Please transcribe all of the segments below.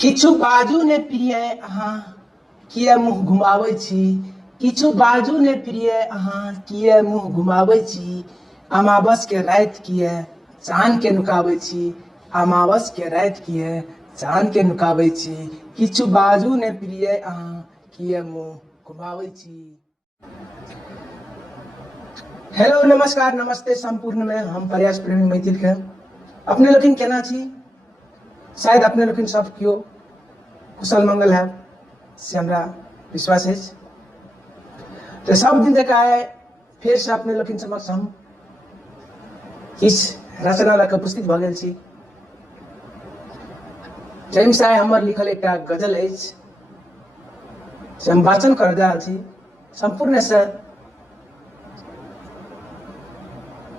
किछु बाजू ने प्रिय अहाँ किए मुँह घुमाबै छी। किछु बाजू ने प्रिय अहाँ किए मुँह घुमाबै छी। अमावस के रात किए चाँद के नुकाबै छी। अमावस के रात किए चाँद के नुकाबै छी। किछु बाजू ने प्रिय अहाँ किए मुँह घुमाबै छी। हेलो नमस्कार नमस्ते संपूर्ण में हम प्रयास प्रेमी मैथिल के अपने लोकिन केना छी। शायद अपने लोकिन सब कियो कुशल मंगल है से हमरा विश्वास है। तो सब दिन देखा है फिर से अपने लोकिन समक्ष हम किछ रचना लऽ कऽ उपस्थित भऽ गेल छी। जाहिमे से हमर लिखल एकटा गजल अछि से हम वाचन कर रहल छी। संपूर्ण से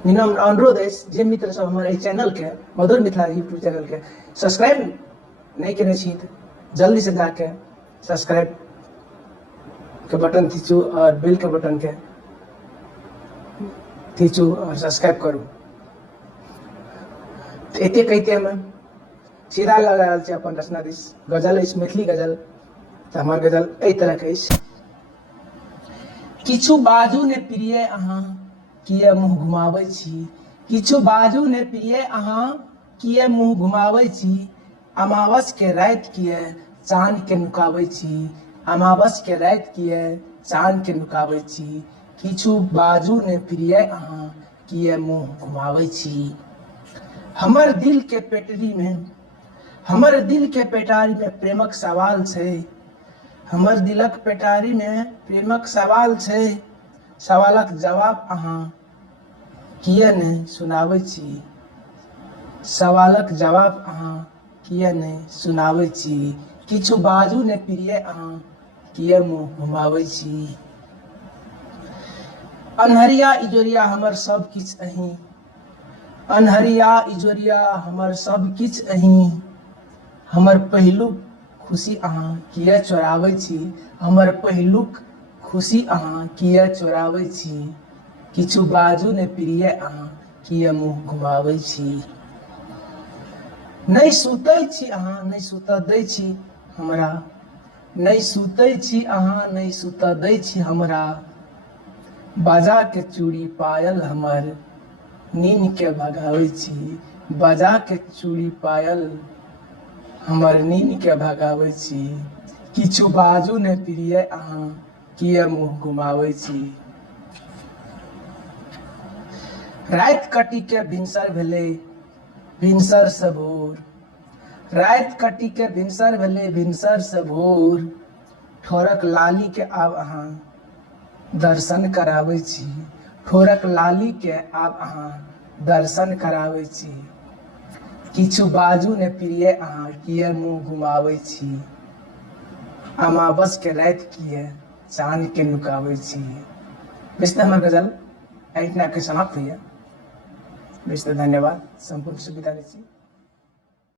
विनम्र अनुरोध है जे मित्र सब हमारे चैनल के मधुर मिथिला यूट्यूब चैनल के सब्सक्राइब नहीं केने छी जल्दी से जाके सब्सक्राइब के बटन खींचू और बेल के बटन के खींचू और सब्सक्राइब करू। तो एते कहते हम सीधा लगा रहल छी अपन रचना दिस। गजल अछि मैथिली गजल। तो हमार गजल एहि तरह के अछि। किछु बाजू ने प्रिय अहाँ किए मुँह घुमाबै छी। किछु बाजू ने प्रिय अहाँ किए मुँह घुमाबै छी। अमावस के रात किए चाँद के नुकाबै छी। अमावस के रात किए चाँद के नुकाबै छी। किछु बाजू ने प्रिय अहाँ किए मुँह घुमाबै छी। हमर दिल के पेटरी में हमर दिल के पेटारी में प्रेमक सवाल छै। हमर दिलक पेटारी में प्रेमक सवाल छै। सवालक जवाब अहाँ किए नहीं सुनाबै छी। सवालक जवाब अहाँ किए नहीं सुनाबै छी। किछु बाजू ने प्रिय अहाँ किए मुँह घुमाबै छी। अन्हरिया इजोरिया हमर सब किछ अहीं। अन्हरिया इजोरिया हमर सब किछ अहीं। हमर पहिलुक खुशी अहाँ किए चोराबै छी। हमर पहिलुक खुशी अहाँ किए चोराबै छी। किछु बाजू ने प्रिय अहाँ किए मुँह घुमाबै छी। नहीं सुतै छी अहाँ नहीं सुतऽ दै छी हमरा। नहीं सुतै छी अहाँ नहीं सुतऽ दै छी हमरा। बजा के चूड़ी पायल हमर नींद के भगाबै छी। बजा के चूड़ी पायल हमर नींद के भगाबै छी। किछु बाजू ने प्रिय अहाँ किए मुँह घुमाबै छी। रात कटी के भिनसर भेलै भिनसर से भोर। रात कटी के भिनसर भेलै भिनसर से भोर। ठोरक लाली के आब अहाँ दर्शन कराबै छी। ठोरक लाली के आब अहाँ दर्शन कराबै छी। किछु बाजू ने प्रिय अहाँ किए मुँह घुमाबै छी। अमावस के रात किए चाँद के नुकाबै छी। बेशतर हमर गजल एहिठिना के समाप्त होइए। बेशतर धन्यवाद। संपूर्ण सुविधा छी।